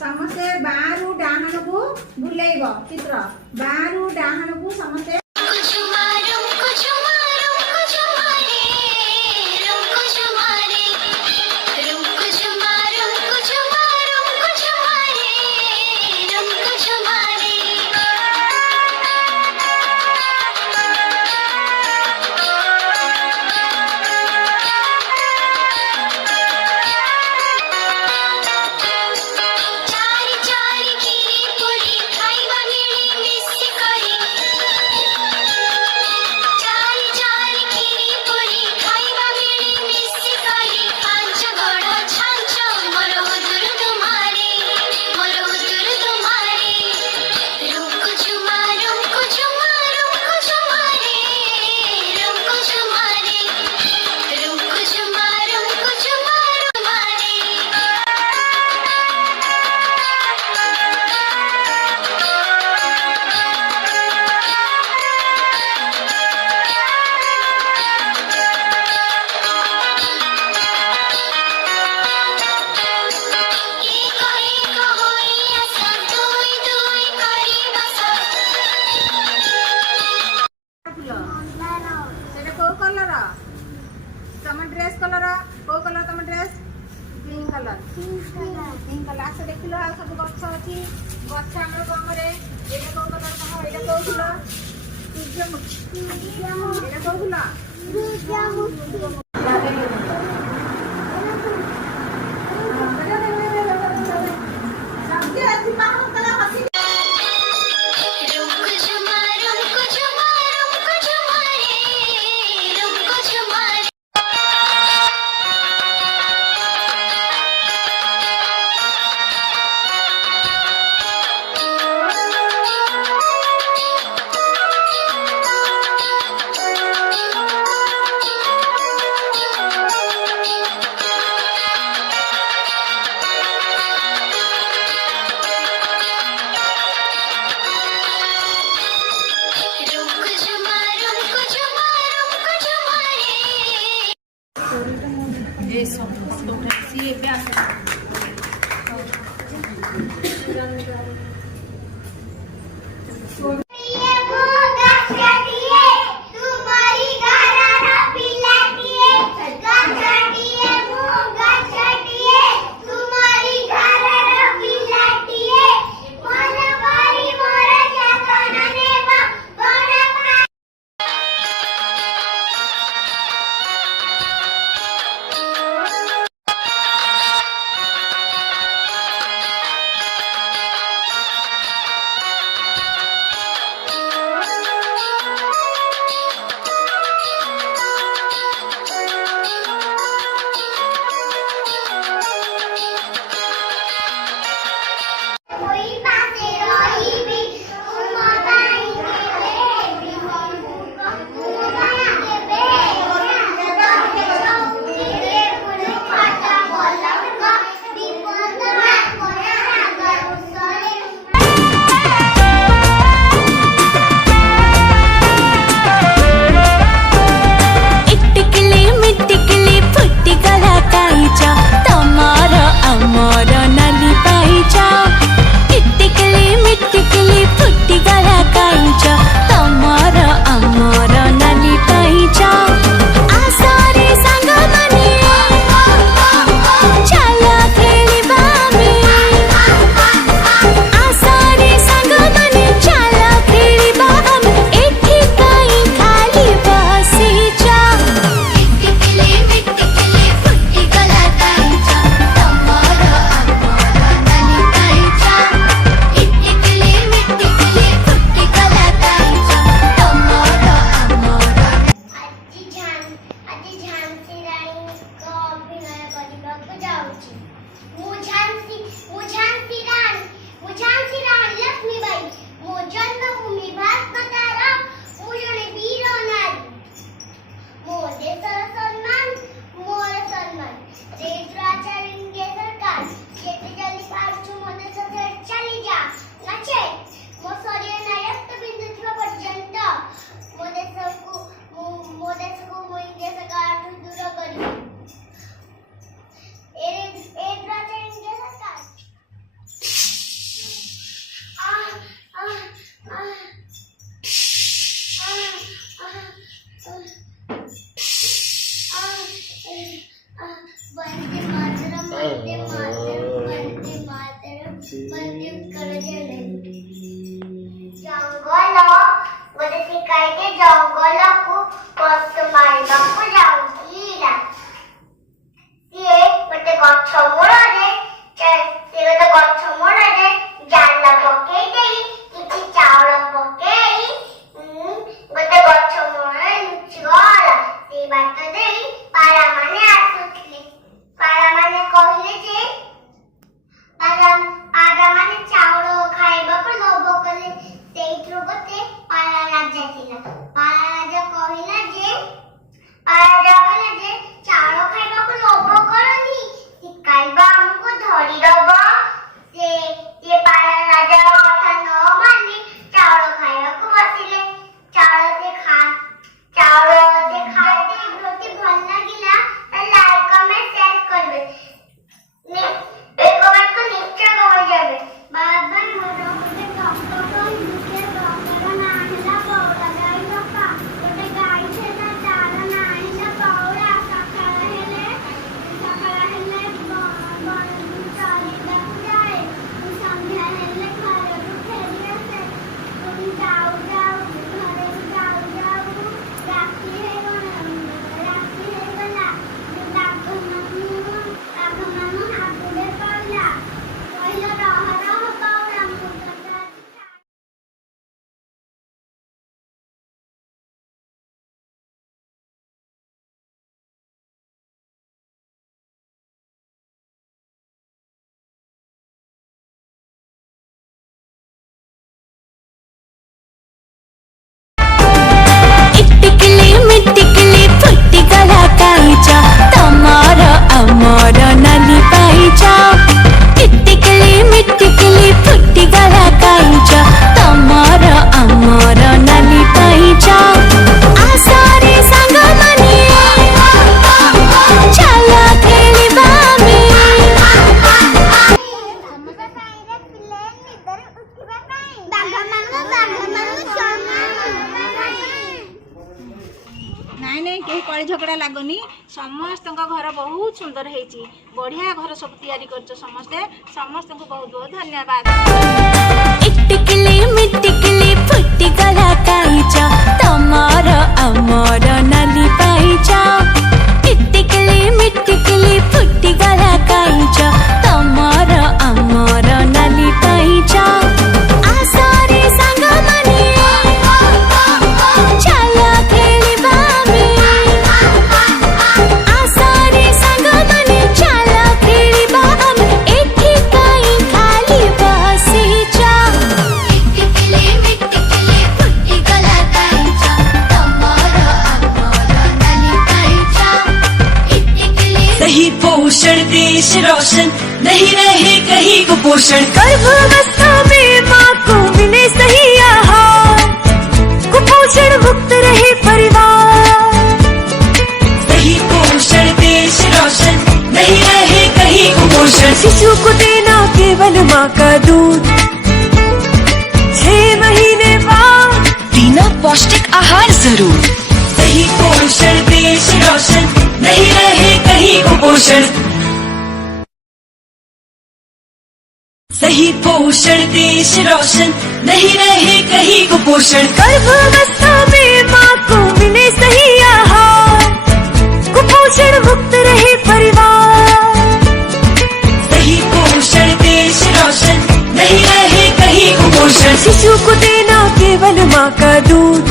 समस्ते बारु डाहन को बुलेइब चित्र बारु डाहन को समस्ते तम ड्रेस कलर को कलर तम dress pink colour pink colour आस देख लो सब गछ अच्छी गछ आम गम ये कौ कलर कह ये कौ फुल सूर्यमुखी ये कौ फुल ଜଙ୍ଗଲ ଗୋଟେ ଶିକାରୀଟେ ଜଙ୍ଗଲକୁ ପଶୁ ମାରିବାକୁ ଯାଉଥିଲା। ସିଏ ଗୋଟେ ଗଛ ମୂଳରେ ଜାଲ ପକେଇ ଦେଇ କିଛି ଚାଉଳ ପକେଇ ଗୋଟେ ଗଛ ମୂଳରେ ଲୁଚିଗଲା। ସେଇ ବାଟ ଦେଇ ପାରାମାନେ ଆସୁଥିଲେ। ପାରାମାନେ କହିଲେ ଯେ ପାରାମାନେ ଚାଉଳ ଖାଇବାକୁ ଲୋଭ କଲେ। ସେଇଥିରୁ ଗୋଟେ ପାରା ରାଜା ଥିଲା। ପାରା ରାଜା କହିଲା ଯେ ଚାଉଳ ଖାଇବାକୁ ଲୋଭ କରନି, ଶିକାରୀ ବା ଆମକୁ ଧରିଦବ। ସେ ପାରା ରାଜାର କଥା ନ ମାନି ଚାଉଳ ଖାଇବାକୁ ବସିଲେ। ଚାଉଳ ସେ ଖାଇଲେ ଯଦି ଭଲ ଲାଗିଲା ତାହେଲେ ଲାଇକ୍ କମେଣ୍ଟ ସେୟାର କରିବେ। କମେଣ୍ଟକୁ ନିଶ୍ଚୟ କମେଣ୍ଟ ଯାବେ। ବାବା ମୋର ଗୋଟେ ଟକଟକ ଦୁଃଖେ ଟକର ନାଁ ହେଲା ବଉଳା। ଗାଈ ବାପା ଗୋଟେ ଗାଈ ଥିଲା, ତାର ନାଁ ହେଲା ବଉଳା। ସକାଳ ହେଲେ ଚରିବାକୁ ଯାଏ, ସନ୍ଧ୍ୟା ହେଲେ ଘରକୁ ଫେରି ଆସେ। ପୁଣି ଯାଉ ଘରକୁ ଯାଉ ରାତି ହେଇଗଲା। ବାଘ ହାବୁଡେ ପଡ଼ିଲା। କହିଲା ରହ ବଉଳା, ମୁଁ ତତେ इटिकली मिटिकली फुटी गला काईचा तमार अमर नाली पाईचा। इटिकली मिटिकली फुटी गला काईचा तमार अमर नाली पाईचा। आसारे सांग मनी चला खेलिबा आमे। ନାଇଁ ନାଇଁ କେହି କଳି ଝଗଡ଼ା ଲାଗୁନି। ସମସ୍ତଙ୍କ ଘର ବହୁତ ସୁନ୍ଦର ହେଇଛି। ବଢିଆ ଘର ସବୁ ତିଆରି କରିଛ ସମସ୍ତେ। ସମସ୍ତଙ୍କୁ ବହୁତ ବହୁତ ଧନ୍ୟବାଦ। इटिकली मिटिकली फुटी गला काईचा तमार अमर नाली पाईचा। इटिकली मिटिकली फुटी गला काईचा तमार अमर नाली पाईचा। आसारे सांग मनी चला खेलिबा आमे। आसारे सांग मनी चला खेलिबा आमे। एठी काई खाली बसीचा। इटिकली मिटिकली फुटी गला काईचा तमार अमर नाली पाईचा। इटिकली सही पोषण देश रोशन, नहीं रहे कहीं कुपोषण। गर्भावस्था में माँ को मिले सही आहार, कुपोषण मुक्त रहे परिवार। सही पोषण देश रोशन, नहीं रहे कहीं कुपोषण। शिशु को देना केवल माँ का दूध, 6 महीने बाद पीना पौष्टिक आहार जरूर। सही पोषण देश रोशन, नहीं रहे कहीं कुपोषण। सही पोषण देश रोशन, नहीं रहे कहीं कुपोषण। गर्भावस्था में माँ को मिले सही आहार, कुपोषण मुक्त रहे परिवार। सही पोषण देश रोशन, नहीं रहे कहीं कुपोषण। शिशु को देना केवल माँ का दूध,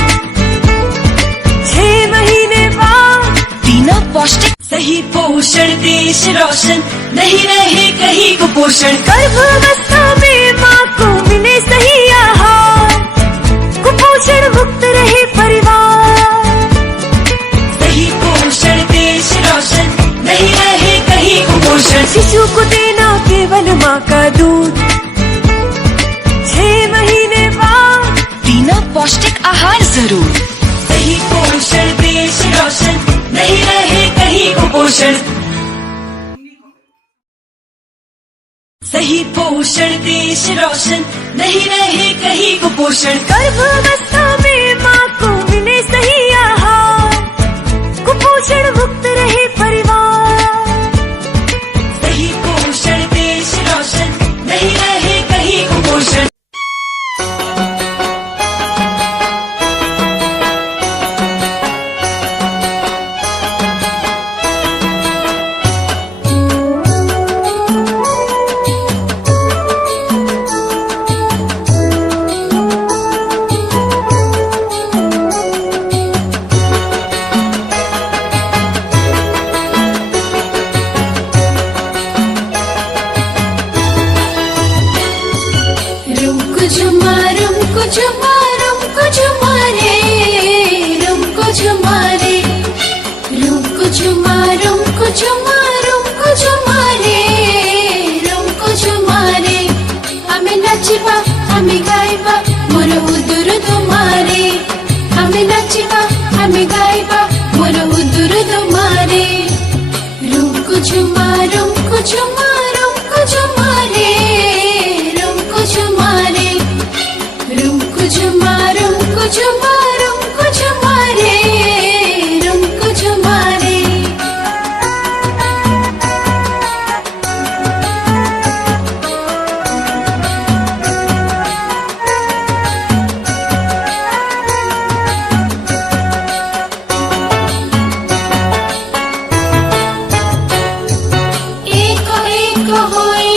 6 महीने बाद पीना पौष्टिक। सही पोषण देश रोशन, नहीं रहे कहीं कुपोषण। गर्भावस्था में माँ को मिले सही आहार, कुपोषण मुक्त रहे परिवार। सही पोषण देश रोशन, नहीं रहे कहीं कुपोषण। शिशु को देना केवल माँ का दूध, 6 महीने बाद पीना पौष्टिक आहार जरूर। सही पोषण देश रोशन, नहीं रहे कहीं कुपोषण। सही पोषण देश रोशन, नहीं रहे कहीं कुपोषण। गर्भावस्था में माँ को मिले सही आहार, कुपोषण मुक्त रहे परिवार। सही पोषण देश रोशन, नहीं रहे कहीं झुमा रुमको झुमा रे रुमको झुमा रे रुमको झुमा रुमको झुमा रुमको झुमा रे रुमको झुमा रे हमें नाचिबा हमें गाइबा मोर उदुर तुम्हारे हमें नाचिबा हमें गाइबा मोर उदुर तुम्हारे रुमको झुमा रुमको झुमा रुमको झुमा रे रुमको झुमा रे रुमको झुमा रुमको झुमा रुमको झुमा रे रुमको झुमा रे एक एक होए